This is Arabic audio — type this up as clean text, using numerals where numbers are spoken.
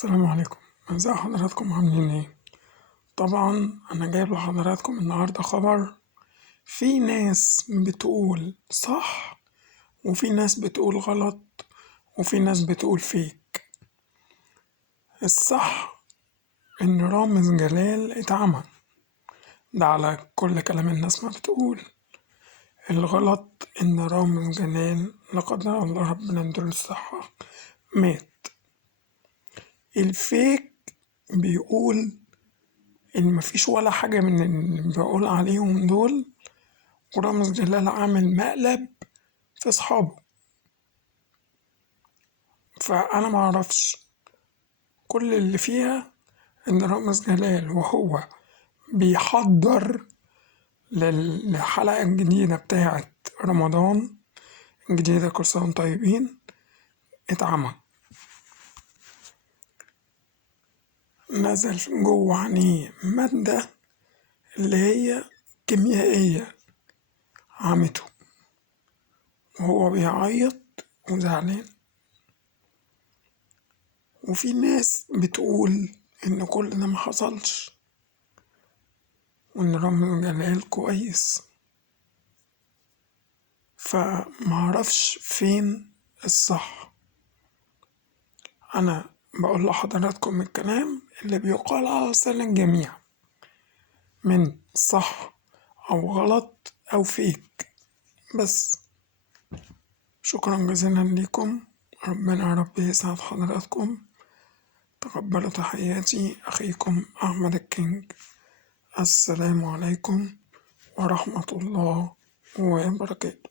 السلام عليكم. ازي حضراتكم عاملين ايه؟ طبعا انا جايب لحضراتكم النهاردة خبر. في ناس بتقول صح وفي ناس بتقول غلط وفي ناس بتقول فيك. الصح ان رامز جلال اتعمى، ده على كل كلام الناس ما بتقول. الغلط ان رامز جلال لا قدر الله ربنا يديله الصحة مات. الفيك بيقول إن مفيش ولا حاجة من اللي بقول عليهم دول، ورامز جلال عامل مقلب في صحابه. فأنا معرفش، كل اللي فيها إن رامز جلال وهو بيحضر للحلقة الجديدة بتاعة رمضان الجديدة، كل سنة وانتم طيبين، اتعمى. نزل جوه عينيه مادة اللي هي كيميائية عمته، وهو بيعيط وزعلان. وفي ناس بتقول إن كل ده محصلش وإن رامز جلال كويس. فمعرفش فين الصح. أنا بقول لحضراتكم الكلام اللي بيقال على لسان الجميع، من صح أو غلط أو فيك بس. شكرا جزيلا لكم، ربنا يا رب يسعد حضراتكم. تقبلوا تحياتي، أخيكم أحمد الكينج. السلام عليكم ورحمة الله وبركاته.